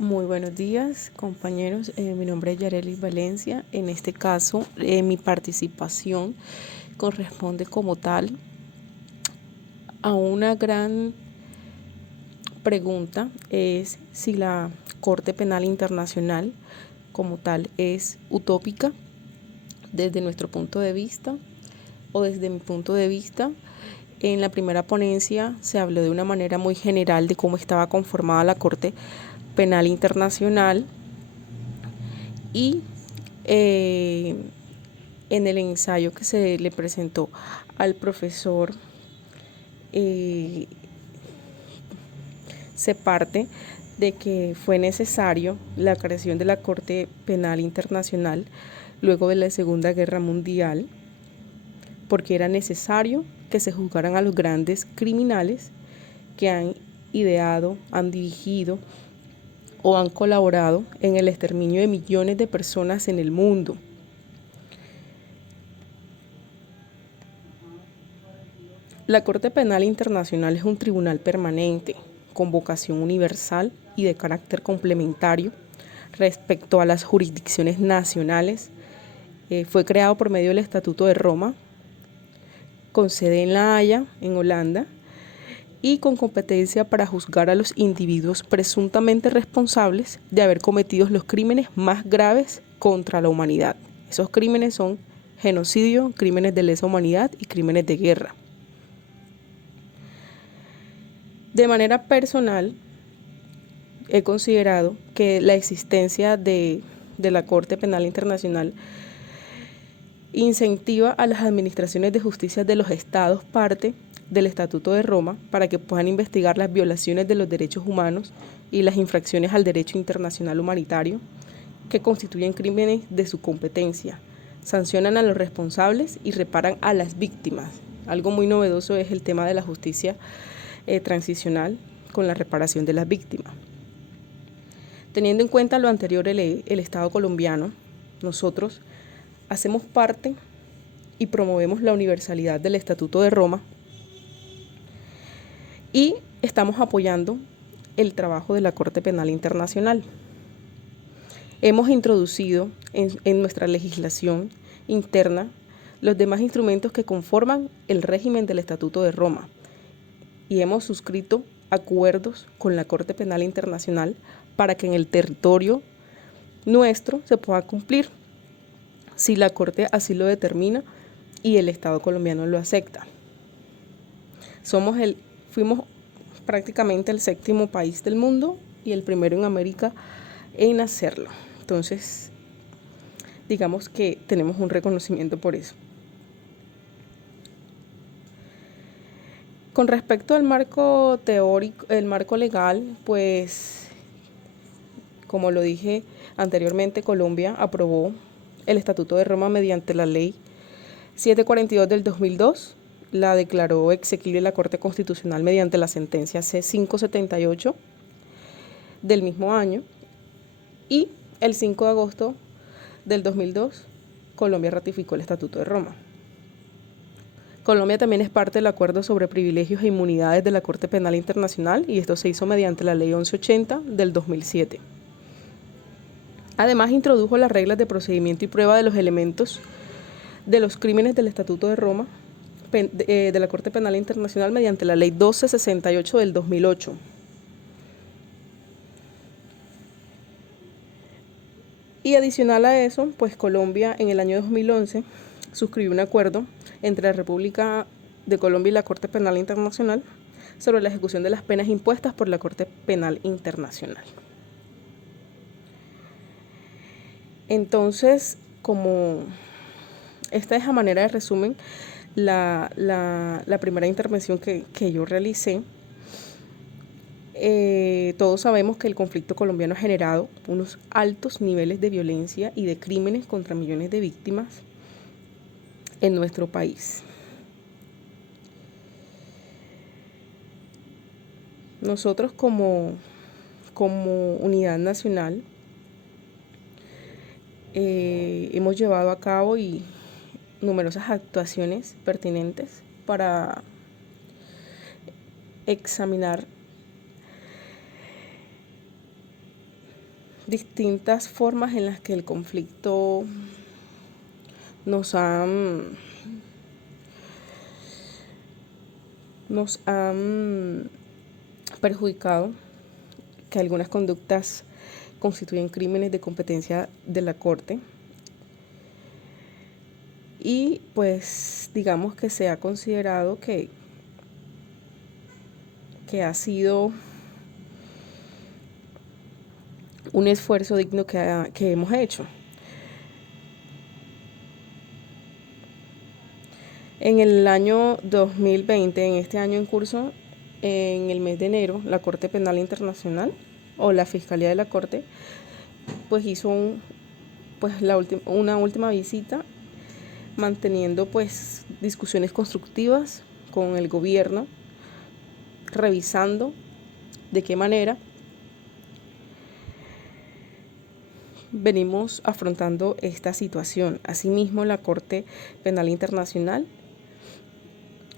Muy buenos días, compañeros. Mi nombre es Yarelis Valencia. En este caso, mi participación corresponde como tal a una gran pregunta, es si la Corte Penal Internacional como tal es utópica desde nuestro punto de vista o desde mi punto de vista. En la primera ponencia se habló de una manera muy general de cómo estaba conformada la Corte Penal Internacional y en el ensayo que se le presentó al profesor se parte de que fue necesario la creación de la Corte Penal Internacional luego de la Segunda Guerra Mundial, porque era necesario que se juzgaran a los grandes criminales que han ideado, han dirigido o han colaborado en el exterminio de millones de personas en el mundo. La Corte Penal Internacional es un tribunal permanente, con vocación universal y de carácter complementario respecto a las jurisdicciones nacionales. Fue creado por medio del Estatuto de Roma, con sede en La Haya, en Holanda, y con competencia para juzgar a los individuos presuntamente responsables de haber cometido los crímenes más graves contra la humanidad. Esos crímenes son genocidio, crímenes de lesa humanidad y crímenes de guerra. De manera personal, he considerado que la existencia de la Corte Penal Internacional incentiva a las administraciones de justicia de los estados parte del Estatuto de Roma para que puedan investigar las violaciones de los derechos humanos y las infracciones al derecho internacional humanitario que constituyen crímenes de su competencia, sancionan a los responsables y reparan a las víctimas. Algo muy novedoso es el tema de la justicia transicional con la reparación de las víctimas. Teniendo en cuenta lo anterior, el Estado colombiano, nosotros hacemos parte y promovemos la universalidad del Estatuto de Roma y estamos apoyando el trabajo de la Corte Penal Internacional. Hemos introducido en nuestra legislación interna los demás instrumentos que conforman el régimen del Estatuto de Roma y hemos suscrito acuerdos con la Corte Penal Internacional para que en el territorio nuestro se pueda cumplir si la Corte así lo determina y el Estado colombiano lo acepta. Fuimos prácticamente el 7º país del mundo y el primero en América en hacerlo. Entonces, digamos que tenemos un reconocimiento por eso. Con respecto al marco teórico, el marco legal, pues, como lo dije anteriormente, Colombia aprobó el Estatuto de Roma mediante la Ley 742 del 2002, la declaró exequible la Corte Constitucional mediante la sentencia C578 del mismo año y el 5 de agosto del 2002 Colombia ratificó el Estatuto de Roma. Colombia también es parte del Acuerdo sobre Privilegios e Inmunidades de la Corte Penal Internacional y esto se hizo mediante la Ley 1180 del 2007. Además, introdujo las reglas de procedimiento y prueba de los elementos de los crímenes del Estatuto de Roma de la Corte Penal Internacional mediante la Ley 1268 del 2008. Y adicional a eso, pues Colombia en el año 2011 suscribió un acuerdo entre la República de Colombia y la Corte Penal Internacional sobre la ejecución de las penas impuestas por la Corte Penal Internacional. Entonces, como esta es a manera de resumen la primera intervención que yo realicé, todos sabemos que el conflicto colombiano ha generado unos altos niveles de violencia y de crímenes contra millones de víctimas en nuestro país. Nosotros como unidad nacional hemos llevado a cabo numerosas actuaciones pertinentes para examinar distintas formas en las que el conflicto nos han perjudicado, que algunas conductas constituyen crímenes de competencia de la Corte y pues digamos que se ha considerado que ha sido un esfuerzo digno que hemos hecho. En el año 2020, en este año en curso, en el mes de enero, la Corte Penal Internacional o la Fiscalía de la Corte pues hizo una última visita, manteniendo pues discusiones constructivas con el gobierno, revisando de qué manera venimos afrontando esta situación. Asimismo, la Corte Penal Internacional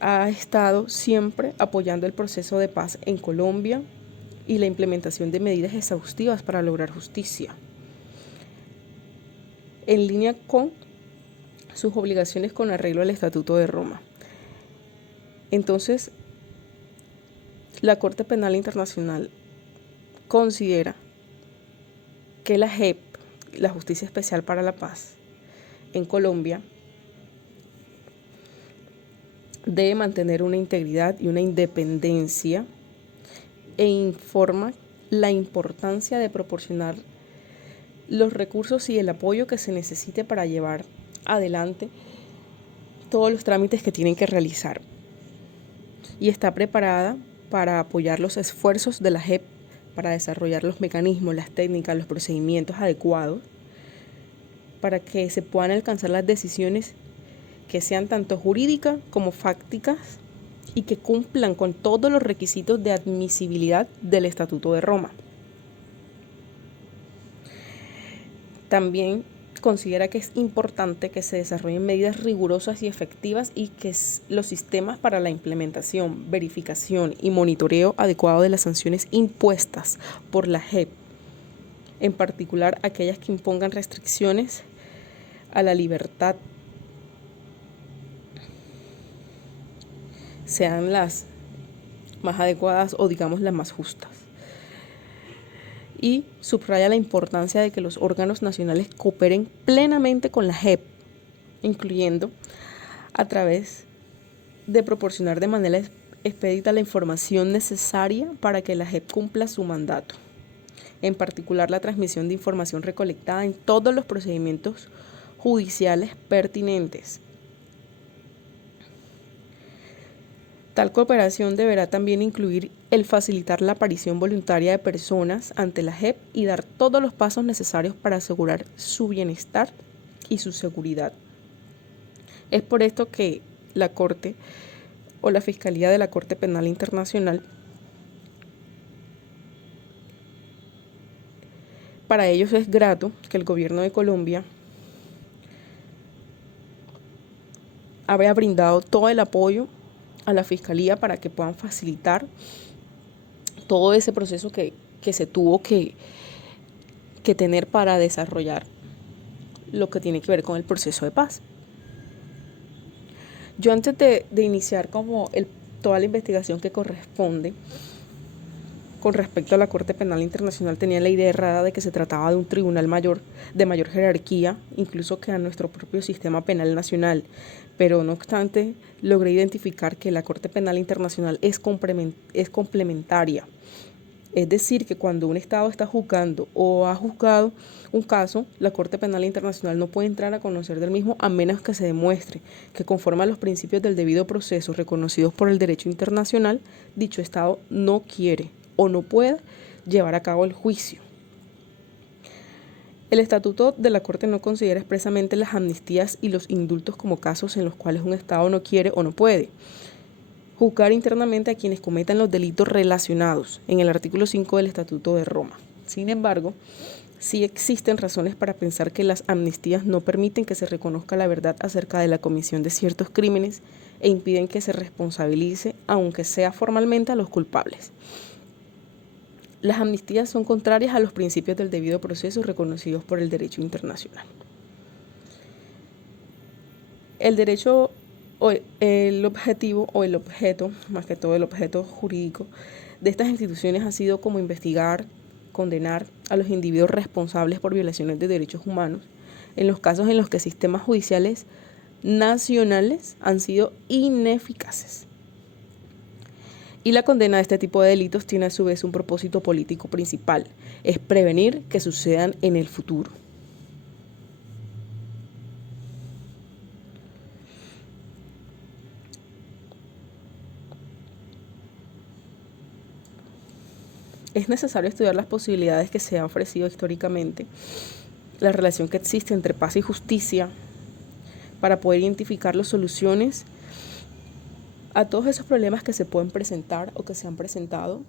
ha estado siempre apoyando el proceso de paz en Colombia y la implementación de medidas exhaustivas para lograr justicia, en línea con sus obligaciones con arreglo al Estatuto de Roma. Entonces, la Corte Penal Internacional considera que la JEP, la Justicia Especial para la Paz, en Colombia, debe mantener una integridad y una independencia e informa la importancia de proporcionar los recursos y el apoyo que se necesite para llevar adelante todos los trámites que tienen que realizar. Y está preparada para apoyar los esfuerzos de la JEP para desarrollar los mecanismos, las técnicas, los procedimientos adecuados para que se puedan alcanzar las decisiones que sean tanto jurídicas como fácticas y que cumplan con todos los requisitos de admisibilidad del Estatuto de Roma. También considera que es importante que se desarrollen medidas rigurosas y efectivas y que los sistemas para la implementación, verificación y monitoreo adecuado de las sanciones impuestas por la JEP, en particular aquellas que impongan restricciones a la libertad, sean las más adecuadas o digamos las más justas. Y subraya la importancia de que los órganos nacionales cooperen plenamente con la JEP, incluyendo a través de proporcionar de manera expedita la información necesaria para que la JEP cumpla su mandato, en particular la transmisión de información recolectada en todos los procedimientos judiciales pertinentes. Tal cooperación deberá también incluir el facilitar la aparición voluntaria de personas ante la JEP y dar todos los pasos necesarios para asegurar su bienestar y su seguridad. Es por esto que la Corte o la Fiscalía de la Corte Penal Internacional, para ellos es grato que el gobierno de Colombia haya brindado todo el apoyo a la Fiscalía para que puedan facilitar todo ese proceso que se tuvo que tener para desarrollar lo que tiene que ver con el proceso de paz. Yo antes de iniciar toda la investigación que corresponde con respecto a la Corte Penal Internacional tenía la idea errada de que se trataba de un tribunal de mayor jerarquía, incluso que a nuestro propio sistema penal nacional. Pero no obstante, logré identificar que la Corte Penal Internacional es complementaria. Es decir, que cuando un Estado está juzgando o ha juzgado un caso, la Corte Penal Internacional no puede entrar a conocer del mismo a menos que se demuestre que conforme a los principios del debido proceso reconocidos por el derecho internacional, dicho Estado no quiere o no puede llevar a cabo el juicio. El Estatuto de la Corte no considera expresamente las amnistías y los indultos como casos en los cuales un Estado no quiere o no puede juzgar internamente a quienes cometan los delitos relacionados en el artículo 5 del Estatuto de Roma. Sin embargo, sí existen razones para pensar que las amnistías no permiten que se reconozca la verdad acerca de la comisión de ciertos crímenes e impiden que se responsabilice, aunque sea formalmente, a los culpables. Las amnistías son contrarias a los principios del debido proceso reconocidos por el derecho internacional. El derecho o el objeto, más que todo el objeto jurídico de estas instituciones ha sido como investigar, condenar a los individuos responsables por violaciones de derechos humanos en los casos en los que sistemas judiciales nacionales han sido ineficaces. Y la condena de este tipo de delitos tiene a su vez un propósito político principal, es prevenir que sucedan en el futuro. Es necesario estudiar las posibilidades que se han ofrecido históricamente, la relación que existe entre paz y justicia, para poder identificar las soluciones a todos esos problemas que se pueden presentar o que se han presentado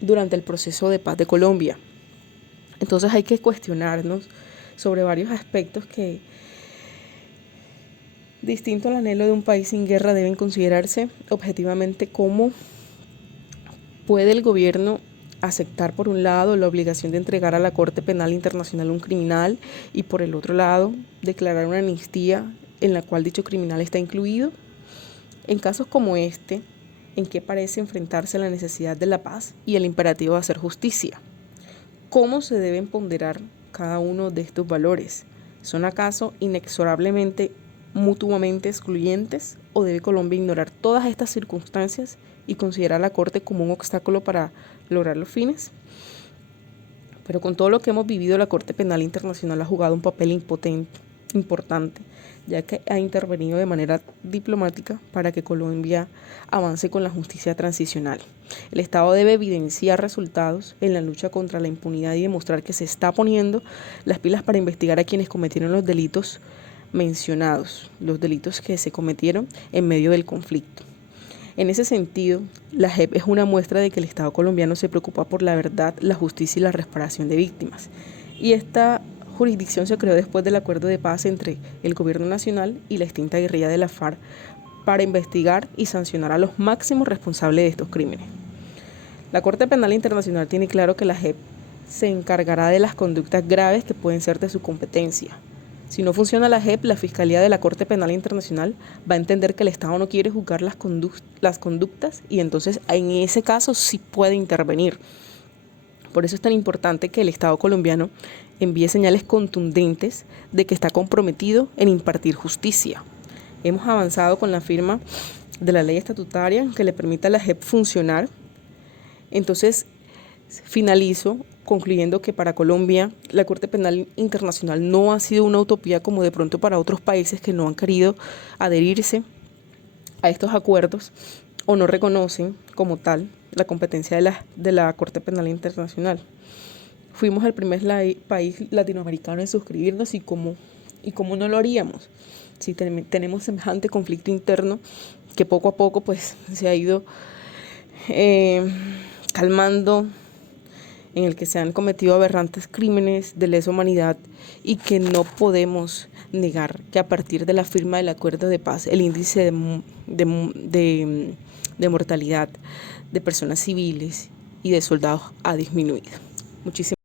durante el proceso de paz de Colombia. Entonces hay que cuestionarnos sobre varios aspectos que, distinto al anhelo de un país sin guerra, deben considerarse objetivamente cómo puede el gobierno aceptar por un lado la obligación de entregar a la Corte Penal Internacional un criminal y por el otro lado declarar una amnistía en la cual dicho criminal está incluido. En casos como este, ¿en qué parece enfrentarse la necesidad de la paz y el imperativo de hacer justicia? ¿Cómo se deben ponderar cada uno de estos valores? ¿Son acaso inexorablemente mutuamente excluyentes o debe Colombia ignorar todas estas circunstancias y considerar a la Corte como un obstáculo para lograr los fines? Pero con todo lo que hemos vivido, la Corte Penal Internacional ha jugado un papel importante, ya que ha intervenido de manera diplomática para que Colombia avance con la justicia transicional. El Estado debe evidenciar resultados en la lucha contra la impunidad y demostrar que se está poniendo las pilas para investigar a quienes cometieron los delitos mencionados, los delitos que se cometieron en medio del conflicto. En ese sentido, la JEP es una muestra de que el Estado colombiano se preocupa por la verdad, la justicia y la reparación de víctimas. Y esta jurisdicción se creó después del acuerdo de paz entre el gobierno nacional y la extinta guerrilla de la FARC para investigar y sancionar a los máximos responsables de estos crímenes. La Corte Penal Internacional tiene claro que la JEP se encargará de las conductas graves que pueden ser de su competencia. Si no funciona la JEP, la Fiscalía de la Corte Penal Internacional va a entender que el Estado no quiere juzgar las conductas y entonces en ese caso sí puede intervenir. Por eso es tan importante que el Estado colombiano envíe señales contundentes de que está comprometido en impartir justicia. Hemos avanzado con la firma de la ley estatutaria que le permita a la JEP funcionar. Entonces, finalizo concluyendo que para Colombia la Corte Penal Internacional no ha sido una utopía como de pronto para otros países que no han querido adherirse a estos acuerdos o no reconocen como tal la competencia de la Corte Penal Internacional. Fuimos el primer país latinoamericano en suscribirnos y cómo no lo haríamos si tenemos semejante conflicto interno que poco a poco pues se ha ido calmando, en el que se han cometido aberrantes crímenes de lesa humanidad y que no podemos negar que a partir de la firma del acuerdo de paz el índice de mortalidad de personas civiles y de soldados ha disminuido. Muchísimas